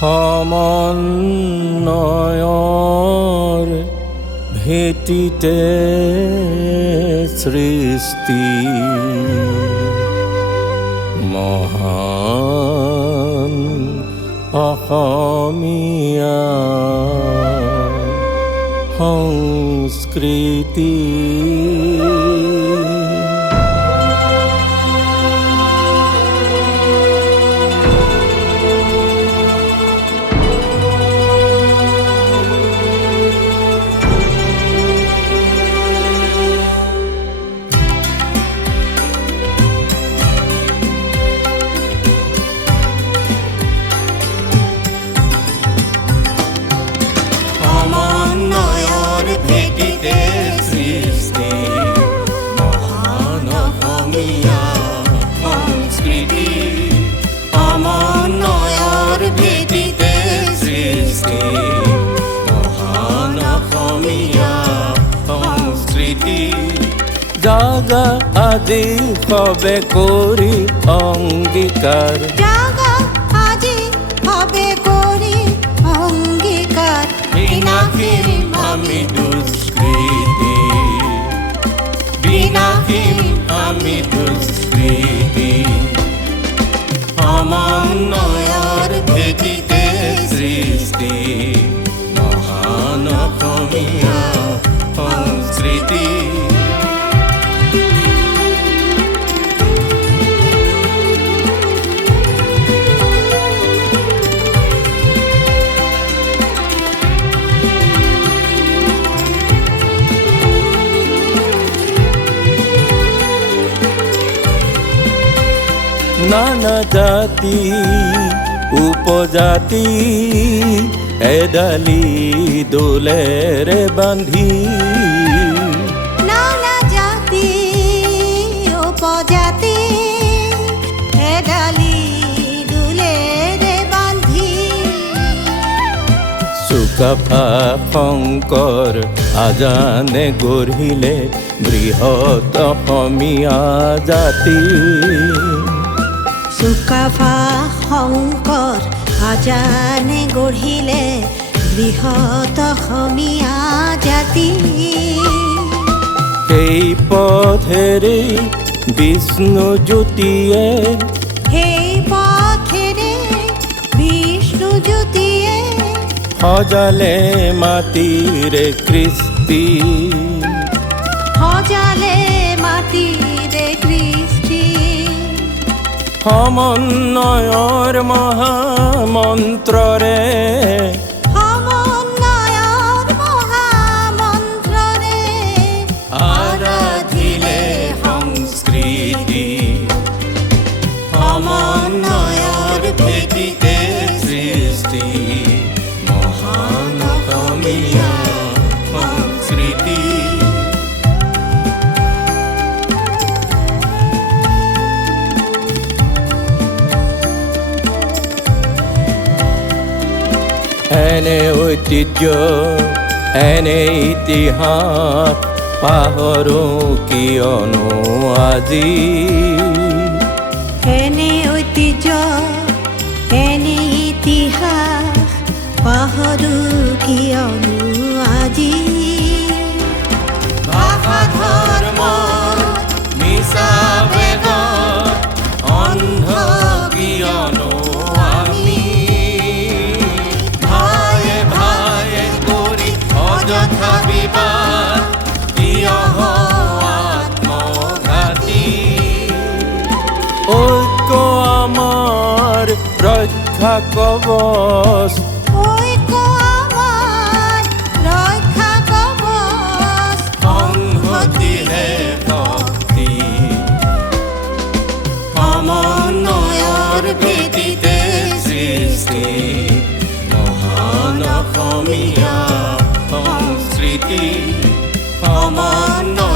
সমন্বয়ৰ ভেটিতে সৃষ্টি মহান অসমীয়া সংস্কৃতি। জাগা আজি সবে কৰি অংগীকাৰ, জাগা আজি সবে কৰি অংগীকাৰ। বিনাশীম আমি দুষ্কৃতি, বিনাশীম আমি দুষ্কৃতি। সমন্বয়ৰ ভেটিতে সৃষ্টি মহান অসমীয়া সংস্কৃতি। নানা জাতি উপজাতি এডালি দোলেৰে বান্ধি, নানা জাতি উপজাতি এডালি দোলেৰে বান্ধি। চুকাফা শংকৰ আজানে গঢ়িলে বৃহৎ অসমীয়া জাতি। চুকাফা শংকৰ আজানে গঢ়িলে বৃহৎ অসমীয়া জাতি। সেই পথেৰে বিষ্ণু জ্যোতিয়ে, সেই পথেৰে বিষ্ণু জ্যোতিয়ে সজালে মাটিৰে কৃষ্টি, সজালে মাটিৰে কৃষ্টি। সমন্বয়ৰ মহামন্ত্ৰৰে, সমন্বয়ৰ মহামন্ত্ৰৰে আৰাধিলে সংস্কৃতি। সমন্বয়ৰ ভেটিতে সৃষ্টি মহান অসমীয়া সংস্কৃতি। এনে ঐতিহ্য এনে ইতিহাস পাহৰো কিয়নো আজি। এনে ঐতিহ্য এনে ইতিহাস পাহৰো কিয়নো আজি। ভাষা ধৰ্ম মিছা বেদত অন্ধ কিয়নো আমি। ভায়ে ভায়ে কৰি অযথা বিবাদ কিয় আত্মঘাতী। ঐক্য আমাৰ ৰক্ষা কৱচ, ঐক্য আমাৰ ৰক্ষা কৱচ। সংহতিহে শক্তি। সমন্বয়ৰ ভেটিতে সৃষ্টি মহান অসমীয়া সংস্কৃতি। সমন্বয়